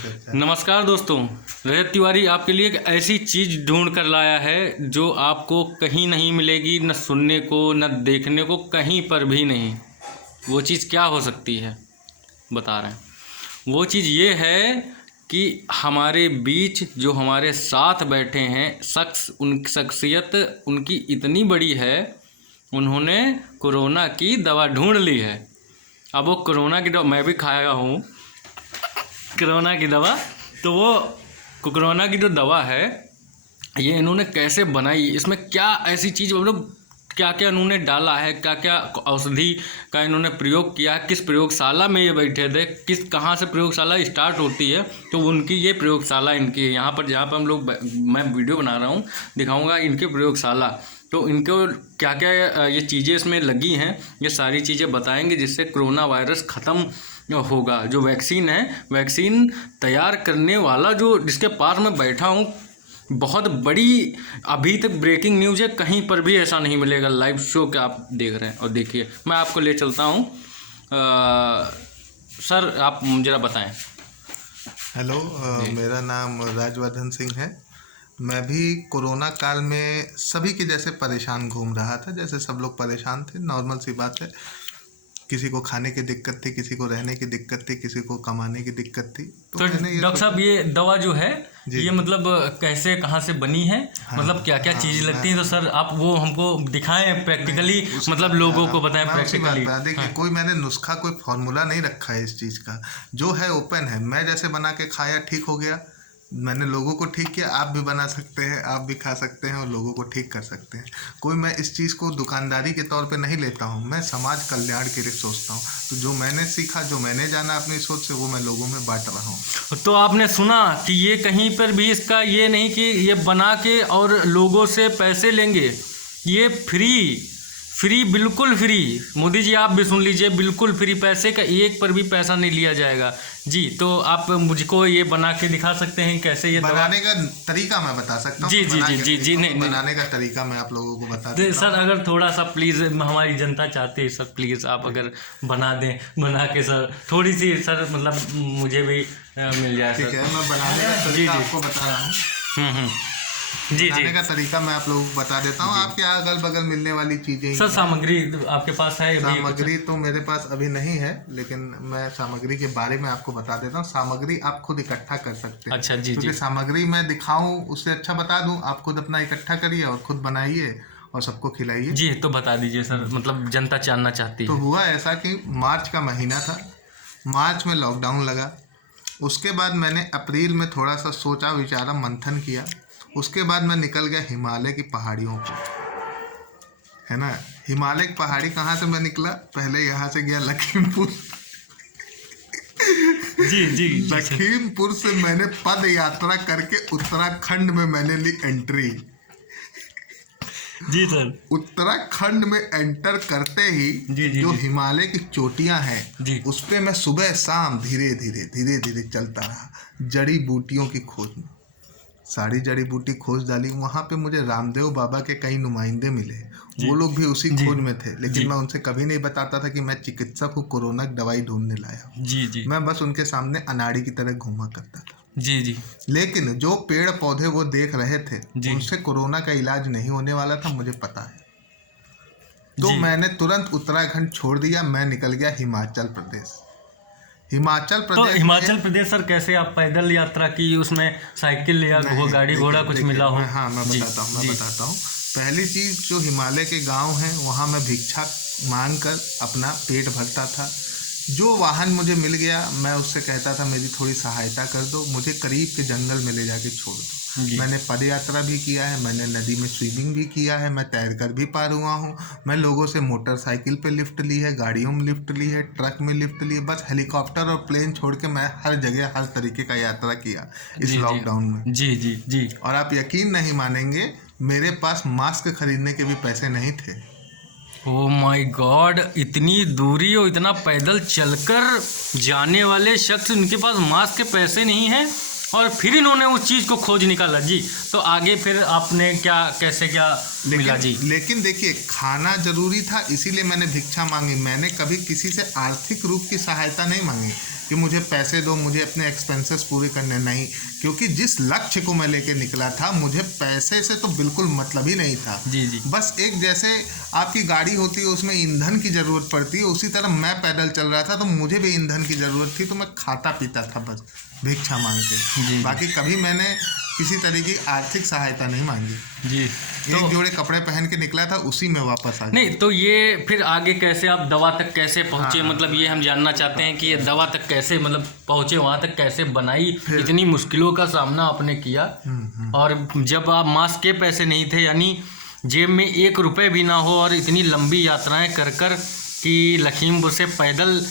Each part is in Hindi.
नमस्कार दोस्तों, रजत तिवारी आपके लिए एक ऐसी चीज़ ढूंढ कर लाया है जो आपको कहीं नहीं मिलेगी, न सुनने को न देखने को, कहीं पर भी नहीं। वो चीज़ क्या हो सकती है बता रहे हैं। वो चीज़ ये है कि हमारे बीच जो हमारे साथ बैठे हैं शख्सियत उनकी इतनी बड़ी है, उन्होंने कोरोना की दवा ढूंढ ली है। अब वो कोरोना की दवा मैं भी खाया हूँ, कोरोना की दवा। तो वो कोरोना की जो दवा है ये इन्होंने कैसे बनाई, इसमें क्या ऐसी चीज़ मतलब क्या क्या इन्होंने डाला है, क्या क्या औषधि का इन्होंने प्रयोग किया, किस प्रयोगशाला में ये बैठे थे, कहाँ से प्रयोगशाला स्टार्ट होती है, तो उनकी ये प्रयोगशाला इनकी है। यहाँ पर जहाँ पर मैं वीडियो बना रहा हूँ दिखाऊँगा इनकी प्रयोगशाला। तो इनको क्या क्या ये चीज़ें इसमें लगी हैं, ये सारी चीज़ें बताएंगे जिससे कोरोना वायरस ख़त्म होगा। जो वैक्सीन है, वैक्सीन तैयार करने वाला जो जिसके पास मैं बैठा हूँ, बहुत बड़ी अभी तक ब्रेकिंग न्यूज़ है, कहीं पर भी ऐसा नहीं मिलेगा। लाइव शो के आप देख रहे हैं और देखिए मैं आपको ले चलता हूँ। सर आप जरा बताएं। हेलो, मेरा नाम राजवर्धन सिंह है। मैं भी कोरोना काल में सभी के जैसे परेशान घूम रहा था, जैसे सब लोग परेशान थे। नॉर्मल सी बात है, किसी को खाने की दिक्कत थी, किसी को रहने की दिक्कत थी, किसी को कमाने की दिक्कत थी। तो डॉक्टर साहब ये दवा जो है ये मतलब कैसे कहाँ से बनी है, मतलब क्या क्या चीज़ लगती है, तो सर आप वो हमको दिखाएं प्रैक्टिकली, मतलब लोगों को बताएं प्रैक्टिकली। देखिए कोई मैंने नुस्खा कोई फॉर्मूला नहीं रखा है इस चीज़ का, जो है ओपन है। मैं जैसे बना के खाया, ठीक हो गया, मैंने लोगों को ठीक किया। आप भी बना सकते हैं, आप भी खा सकते हैं और लोगों को ठीक कर सकते हैं। कोई मैं इस चीज़ को दुकानदारी के तौर पे नहीं लेता हूँ, मैं समाज कल्याण के लिए सोचता हूँ। तो जो मैंने सीखा, जो मैंने जाना अपनी सोच से, वो मैं लोगों में बांट रहा हूँ। तो आपने सुना कि ये कहीं पर भी इसका ये नहीं कि ये बना के और लोगों से पैसे लेंगे, ये फ्री बिल्कुल फ्री। मोदी जी आप भी सुन लीजिए, बिल्कुल फ्री, पैसे का एक पर भी पैसा नहीं लिया जाएगा जी। तो आप मुझको ये बना के दिखा सकते हैं कैसे ये बनाने का तरीका मैं बता सकता हूँ। जी जी जी जी जी नहीं बनाने का तरीका मैं आप लोगों को बता देता हूँ। सर अगर थोड़ा सा प्लीज़, हमारी जनता चाहती है सर, प्लीज़ आप अगर बना दें, बना के सर थोड़ी सी सर मतलब मुझे भी मिल जाए। ठीक है, मैं बनाने का तरीका आपको बता रहा हूँ। जी बनाने का तरीका मैं आप लोगों को बता देता हूँ। आपके अगल बगल मिलने वाली चीज़ें सर, सामग्री आपके पास है? सामग्री तो मेरे पास अभी नहीं है, लेकिन मैं सामग्री के बारे में आपको बता देता हूँ। सामग्री आप खुद इकट्ठा कर सकते हैं। अच्छा जी, क्योंकि सामग्री मैं दिखाऊँ उससे अच्छा बता दूँ। आप खुद अपना इकट्ठा करिए और खुद बनाइए और सबको खिलाइए। जी, तो बता दीजिए सर, मतलब जनता जानना चाहती है। तो हुआ ऐसा कि मार्च का महीना था, मार्च में लॉकडाउन लगा। उसके बाद मैंने अप्रैल में थोड़ा सा सोचा विचारा, मंथन किया। उसके बाद मैं निकल गया हिमालय की पहाड़ियों को, है ना। हिमालय की पहाड़ी कहाँ से मैं निकला, पहले यहाँ से गया लखीमपुर। जी जी लखीमपुर से मैंने पद यात्रा करके उत्तराखंड में मैंने ली एंट्री। जी सर। उत्तराखंड में एंटर करते ही जो हिमालय की चोटियां हैं उस पे मैं सुबह शाम धीरे धीरे चलता रहा, जड़ी बूटियों की खोज में। सारी जड़ी बूटी खोज डाली। वहाँ पे मुझे रामदेव बाबा के कई नुमाइंदे मिले, वो लोग भी उसी खोज में थे, लेकिन मैं उनसे कभी नहीं बताता था कि मैं चिकित्सक हूँ, कोरोना की दवाई ढूंढने लाया हूँ। जी। मैं बस उनके सामने अनाड़ी की तरह घूमा करता था। जी। लेकिन जो पेड़ पौधे वो देख रहे थे उनसे कोरोना का इलाज नहीं होने वाला था, मुझे पता है। तो मैंने तुरंत उत्तराखंड छोड़ दिया, मैं निकल गया हिमाचल प्रदेश। तो हिमाचल प्रदेश सर कैसे, आप पैदल यात्रा की, उसमें साइकिल या गाड़ी घोड़ा कुछ मिला हो? हाँ, मैं बताता हूँ। पहली चीज़, जो हिमालय के गांव हैं वहाँ मैं भिक्षा मांग कर अपना पेट भरता था। जो वाहन मुझे मिल गया मैं उससे कहता था मेरी थोड़ी सहायता कर दो, मुझे करीब के जंगल में ले जाके छोड़ दो। मैंने पद यात्रा भी किया है, मैंने नदी में स्विमिंग भी किया है, मैं तैरकर भी पार हुआ हूँ। मैं लोगों से मोटरसाइकिल पे लिफ्ट ली है, गाड़ियों में लिफ्ट ली है, ट्रक में लिफ्ट ली है। बस हेलीकॉप्टर और प्लेन छोड़ के मैं हर जगह हर तरीके का यात्रा किया इस लॉकडाउन में। जी। और आप यकीन नहीं मानेंगे, मेरे पास मास्क खरीदने के भी पैसे नहीं थे। ओह माय गॉड, इतनी दूरी और इतना पैदल चलकर जाने वाले शख्स, उनके पास मास्क के पैसे नहीं हैं और फिर इन्होंने उस चीज़ को खोज निकाला जी। तो आगे फिर आपने कैसे मिला जी? लेकिन देखिए, खाना जरूरी था, इसीलिए मैंने भिक्षा मांगी। मैंने कभी किसी से आर्थिक रूप की सहायता नहीं मांगी। कि मुझे पैसे दो, मुझे अपने एक्सपेंसेस पूरे करने, नहीं, क्योंकि जिस लक्ष्य को मैं लेके निकला था मुझे पैसे से तो बिल्कुल मतलब ही नहीं था। जी जी। बस एक जैसे आपकी गाड़ी होती है उसमें ईंधन की ज़रूरत पड़ती है, उसी तरह मैं पैदल चल रहा था तो मुझे भी ईंधन की ज़रूरत थी, तो मैं खाता पीता था बस भिक्षा मांग के। बाकी कभी मैंने किसी तरह की आर्थिक सहायता नहीं मांगी जी। एक जोड़े कपड़े पहन के निकला था, उसी में वापस आ गया। नहीं तो ये फिर आगे कैसे आप दवा तक कैसे पहुँचे? मतलब ये हम जानना चाहते हैं कि ये दवा तक कैसे मतलब पहुँचे, वहाँ तक कैसे बनाई, इतनी मुश्किलों का सामना आपने किया। और जब आप मास्क के पैसे नहीं थे, यानी जेब में 1 रुपये भी ना हो, और इतनी लंबी यात्राएं कर कर कि लखीमपुर से पैदल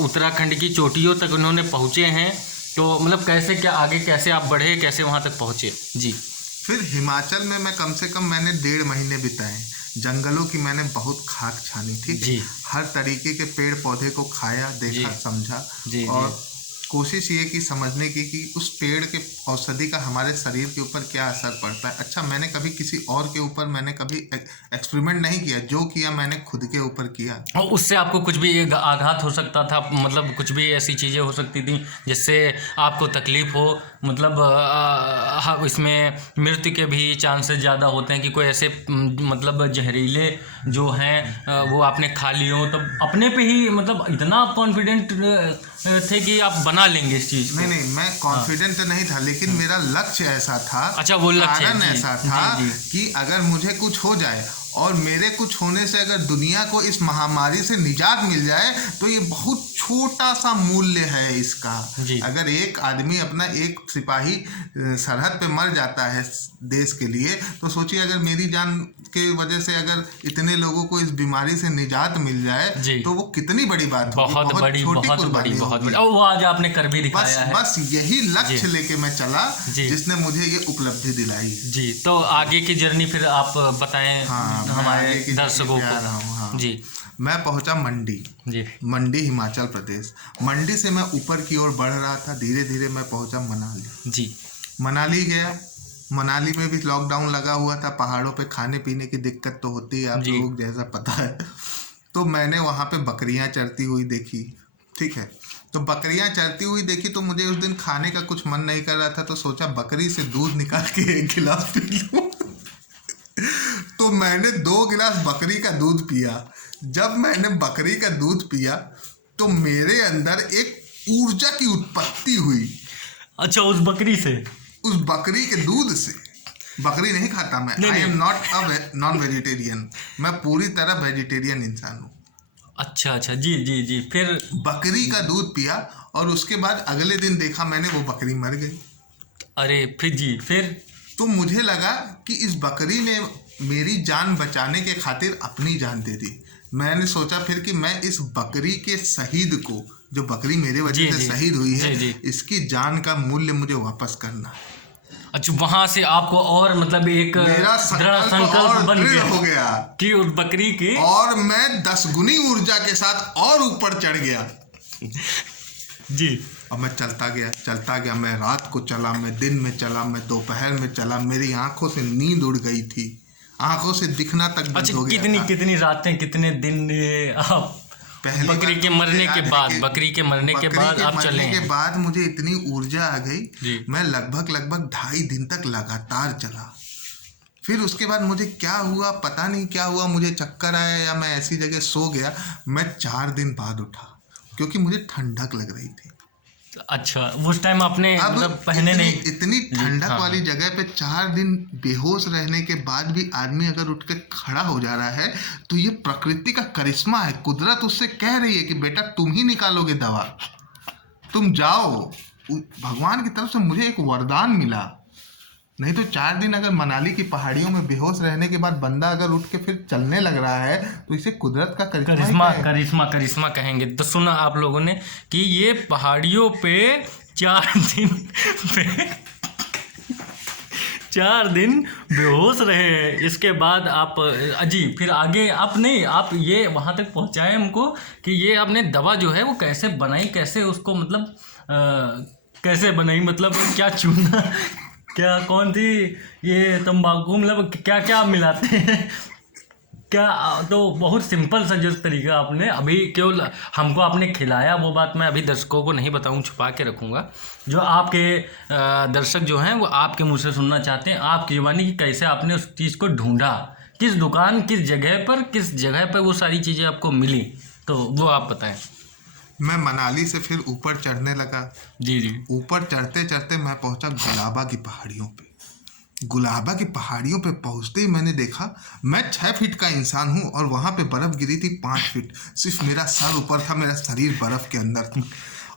उत्तराखंड की चोटियों तक उन्होंने पहुँचे हैं, तो मतलब कैसे क्या आगे कैसे आप बढ़े, कैसे वहाँ तक पहुँचे? जी। फिर हिमाचल में मैं कम से कम मैंने 1.5 महीने बिताए। जंगलों की मैंने बहुत खाक छानी, ठीक है, हर तरीके के पेड़ पौधे को खाया, देखा, समझा, और कोशिश ये की समझने की कि उस पेड़ के औषधि का हमारे शरीर के ऊपर क्या असर पड़ता है। अच्छा, मैंने कभी किसी और के ऊपर मैंने कभी एक्सपेरिमेंट नहीं किया, जो किया मैंने खुद के ऊपर किया। और उससे आपको कुछ भी एक आघात हो सकता था, मतलब कुछ भी ऐसी चीज़ें हो सकती थी जिससे आपको तकलीफ हो, मतलब इसमें मृत्यु के भी चांसेस ज़्यादा होते हैं कि कोई ऐसे मतलब जहरीले जो हैं वो आपने खा लिए हो, तो अपने पे ही मतलब इतना कॉन्फिडेंट थे कि आप बना लेंगे इस चीज़ को? नहीं, मैं कॉन्फिडेंट नहीं था, लेकिन मेरा लक्ष्य ऐसा था। अच्छा, वो लक्ष्य कारण ऐसा था कि अगर मुझे कुछ हो जाए और मेरे कुछ होने से अगर दुनिया को इस महामारी से निजात मिल जाए तो ये बहुत छोटा सा मूल्य है इसका। अगर एक आदमी अपना एक सिपाही सरहद पे मर जाता है देश के लिए, तो सोचिए अगर मेरी जान के वजह से अगर इतने लोगों को इस बीमारी से निजात मिल जाए तो वो कितनी बड़ी बात होगी, बहुत बड़ी। और वो आज आपने कर भी दिखाया है। बस यही लक्ष्य लेके मैं चला जिसने मुझे ये उपलब्धि दिलाई। जी, तो आगे की जर्नी फिर आप बताएं हमारे दर्शकों को। जी। मैं पहुंचा मंडी। जी। मंडी हिमाचल प्रदेश। मंडी से मैं ऊपर की ओर बढ़ रहा था, धीरे धीरे मैं पहुंचा मनाली। जी। मनाली गया। मनाली में भी लॉकडाउन लगा हुआ था, पहाड़ों पे खाने पीने की दिक्कत तो होती है, आप लोग जैसा पता है। तो मैंने वहाँ पे बकरियाँ चरती हुई देखी, ठीक है। तो बकरियाँ चरती हुई देखी तो मुझे उस दिन खाने का कुछ मन नहीं कर रहा था, तो सोचा बकरी से दूध निकाल के 1 गिलास पी लूं। तो मैंने 2 गिलास बकरी का दूध पिया। जब मैंने बकरी का दूध पिया तो मेरे अंदर एक ऊर्जा की उत्पत्ति हुई। अच्छा, उस बकरी से? उस बकरी के दूध से। बकरी नहीं खाता मैं, I am not a non vegetarian, मैं पूरी तरह वेजिटेरियन इंसान हूँ। अच्छा, जी जी जी। फिर बकरी का दूध पिया और उसके बाद अगले दिन देखा मैंने वो बकरी मर गई। अरे फिर तो मुझे लगा कि इस बकरी ने मेरी जान बचाने के खातिर अपनी जान दे दी। मैंने सोचा फिर कि मैं इस बकरी के शहीद को, जो बकरी मेरे वजह से शहीद हुई है, इसकी जान का मूल्य मुझे वापस करना है। अच्छा, वहां से आपको और मतलब एक मेरा संकल्प बन हो गया कि उस बकरी की, और मैं 10 गुनी ऊर्जा के साथ और ऊपर चढ़ गया। जी। अब मैं चलता गया। मैं रात को चला, मैं दिन में चला, मैं दोपहर में चला। मेरी आंखों से नींद उड़ गई थी, आंखों से दिखना तक बंद हो गया था। कितनी रातें, कितने दिन आप बकरी के मरने के बाद आप चले के बाद मुझे इतनी ऊर्जा आ गई, मैं लगभग 2.5 दिन तक लगातार चला। फिर उसके बाद मुझे क्या हुआ पता नहीं क्या हुआ, मुझे चक्कर आया या मैं ऐसी जगह सो गया। मैं 4 दिन बाद उठा क्योंकि मुझे ठंडक लग रही थी। अच्छा, उस टाइम आपने मतलब पहने नहीं? इतनी ठंडक वाली जगह पे 4 दिन बेहोश रहने के बाद भी आदमी अगर उठ के खड़ा हो जा रहा है तो ये प्रकृति का करिश्मा है। कुदरत उससे कह रही है कि बेटा तुम ही निकालोगे दवा, तुम जाओ। भगवान की तरफ से मुझे एक वरदान मिला। नहीं तो 4 दिन अगर मनाली की पहाड़ियों में बेहोश रहने के बाद बंदा अगर उठ के फिर चलने लग रहा है तो इसे कुदरत का करिश्मा कहेंगे। तो सुना आप लोगों ने कि ये पहाड़ियों पे 4 दिन बेहोश रहे हैं। इसके बाद आप जी फिर आगे आप ये वहाँ तक पहुँचाए हमको कि ये आपने दवा जो है वो कैसे बनाई, कैसे उसको मतलब कैसे बनाई, मतलब क्या चूना, क्या कौन सी ये तंबाकू, मतलब क्या क्या मिलाते हैं? क्या तो बहुत सिंपल सा जो तरीका आपने अभी केवल हमको आपने खिलाया, वो बात मैं अभी दर्शकों को नहीं बताऊं, छुपा के रखूंगा। जो आपके दर्शक जो हैं वो आपके मुंह से सुनना चाहते हैं, आपकी जुबानी कि कैसे आपने उस चीज़ को ढूंढा, किस दुकान, किस जगह पर वो सारी चीज़ें आपको मिली, तो वो आप बताएं। मैं मनाली से फिर ऊपर चढ़ने लगा। जी जी। ऊपर चढ़ते चढ़ते मैं पहुंचा गुलाबा की पहाड़ियों पे। गुलाबा की पहाड़ियों पे पहुंचते ही मैंने देखा, मैं 6 फीट का इंसान हूं और वहां पे बर्फ गिरी थी 5 फीट। सिर्फ मेरा सर ऊपर था, मेरा शरीर बर्फ के अंदर था।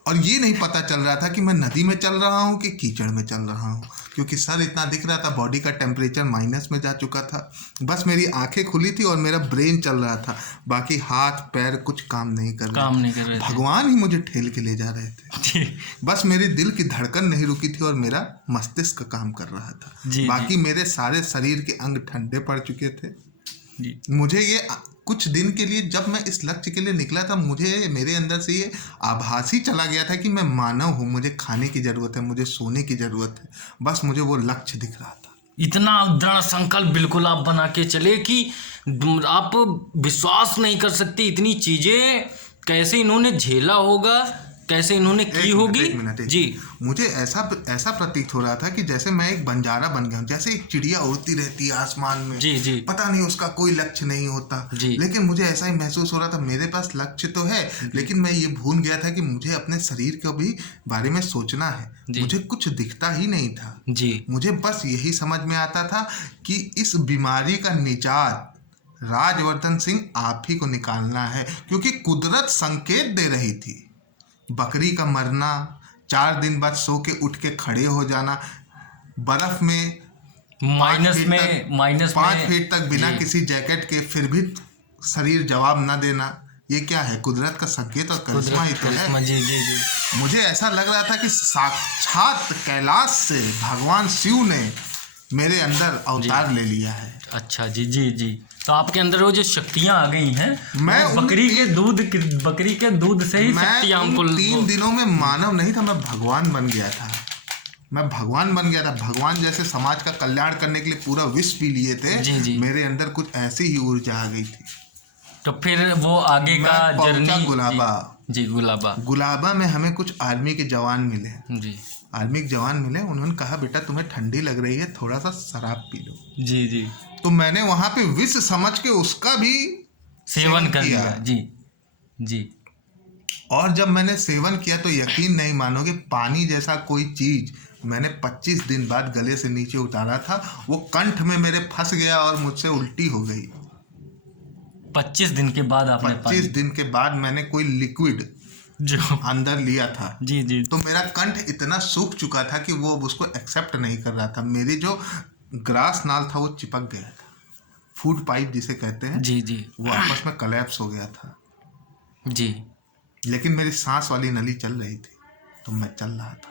और ये नहीं पता चल रहा था कि मैं नदी में चल रहा हूँ कि कीचड़ में चल रहा हूँ, क्योंकि सर इतना दिख रहा था, बॉडी का टेम्परेचर माइनस में जा चुका था। बस मेरी आंखें खुली थी और मेरा ब्रेन चल रहा था, बाकी हाथ पैर कुछ काम नहीं कर रहे थे। भगवान ही मुझे ठेल के ले जा रहे थे। बस मेरे दिल की धड़कन नहीं रुकी थी और मेरा मस्तिष्क काम कर रहा था। बाकी मेरे सारे शरीर के अंग ठंडे पड़ चुके थे। मुझे ये कुछ दिन के लिए, जब मैं इस लक्ष्य के लिए निकला था, मुझे मेरे अंदर से ये आभास ही चला गया था कि मैं मानव हूँ, मुझे खाने की ज़रूरत है, मुझे सोने की ज़रूरत है। बस मुझे वो लक्ष्य दिख रहा था। इतना दृढ़ संकल्प बिल्कुल आप बना के चले कि आप विश्वास नहीं कर सकते, इतनी चीज़ें कैसे इन्होंने झेला होगा, कैसे इन्होंने की होगी। एक मिनट जी। मुझे ऐसा प्रतीत हो रहा था कि जैसे मैं एक बंजारा बन गया हूँ, जैसे एक चिड़िया उड़ती रहती है आसमान में। जी जी। पता नहीं उसका कोई लक्ष्य नहीं होता, लेकिन मुझे ऐसा ही महसूस हो रहा था, मेरे पास लक्ष्य तो है, लेकिन मैं ये भूल गया था कि मुझे अपने शरीर के भी बारे में सोचना है। मुझे कुछ दिखता ही नहीं था जी। मुझे बस यही समझ में आता था कि इस बीमारी का निजात राजवर्धन सिंह आप ही को निकालना है, क्योंकि कुदरत संकेत दे रही थी। बकरी का मरना, 4 दिन बाद सो के उठ के खड़े हो जाना, बर्फ में माइनस 5 फीट तक बिना किसी जैकेट के, फिर भी शरीर जवाब न देना, ये क्या है? कुदरत का संकेत और करिश्मा ही तो है। जी जी जी। मुझे ऐसा लग रहा था कि साक्षात कैलाश से भगवान शिव ने मेरे अंदर अवतार ले लिया है। अच्छा जी जी जी। तो आपके अंदर वो जो शक्तियां आ गई हैं, मैं बकरी के दूध से ही शक्तियां हमको। 3 दिनों में मानव नहीं था, मैं भगवान बन गया था। मैं भगवान बन गया था। भगवान जैसे समाज का कल्याण करने के लिए पूरा विश्व पी लिए थे। जी जी। मेरे अंदर कुछ ऐसी ही ऊर्जा आ गई थी। तो फिर वो आगे का जर्नी। गुलाबा में हमें कुछ आर्मी के जवान मिले जी। आर्मी के जवान मिले, उन्होंने कहा बेटा तुम्हें ठंडी लग रही है, थोड़ा सा शराब पी लो। जी जी। तो मैंने वहां पे विष समझ के उसका भी सेवन कर लिया जी जी। और जब मैंने सेवन किया तो यकीन नहीं मानोगे, पानी जैसा कोई चीज मैंने 25 दिन बाद गले से नीचे उतारा था, वो कंठ में मेरे फंस गया और मुझसे उल्टी हो गई। 25 दिन के बाद आपने 25 दिन के बाद मैंने कोई लिक्विड जो अंदर लिया था जी जी। तो मेरा कंठ इतना सूख चुका था कि वो उसको एक्सेप्ट नहीं कर रहा था। मेरी जो ग्रास नाल था वो चिपक गया था, फूड पाइप जिसे कहते हैं जी जी, वो आपस में कलेप्स हो गया था जी। लेकिन मेरी सांस वाली नली चल रही थी, तो मैं चल रहा था।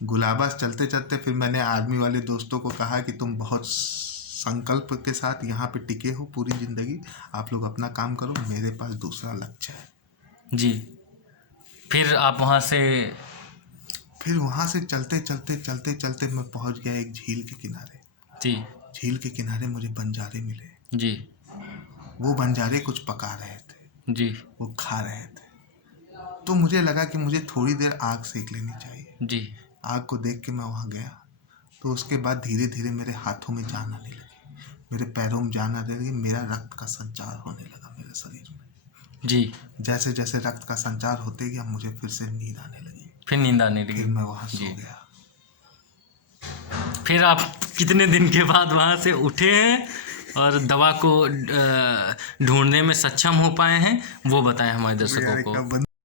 गुलाबा चलते चलते फिर मैंने आर्मी वाले दोस्तों को कहा कि तुम बहुत संकल्प के साथ यहाँ पे टिके हो पूरी जिंदगी, आप लोग अपना काम करो, मेरे पास दूसरा लक्ष्य है जी। फिर आप वहाँ से चलते मैं पहुँच गया एक झील के किनारे जी। झील के किनारे मुझे बंजारे मिले जी। वो बंजारे कुछ पका रहे थे जी, वो खा रहे थे। तो मुझे लगा कि मुझे थोड़ी देर आग सेक लेनी चाहिए जी। आग को देख के मैं वहाँ गया, तो उसके बाद धीरे धीरे मेरे हाथों में जान आने लगी, मेरे पैरों में जान आने लगी, मेरा रक्त का संचार होने लगा मेरे शरीर में जी। जैसे जैसे रक्त का संचार होते गया मुझे फिर से नींद आने लगी। फिर मैं वहाँ सो गया। फिर आप कितने दिन के बाद वहाँ से उठे हैं और दवा को ढूंढने में सक्षम हो पाए हैं, वो बताएं हमारे दर्शकों को।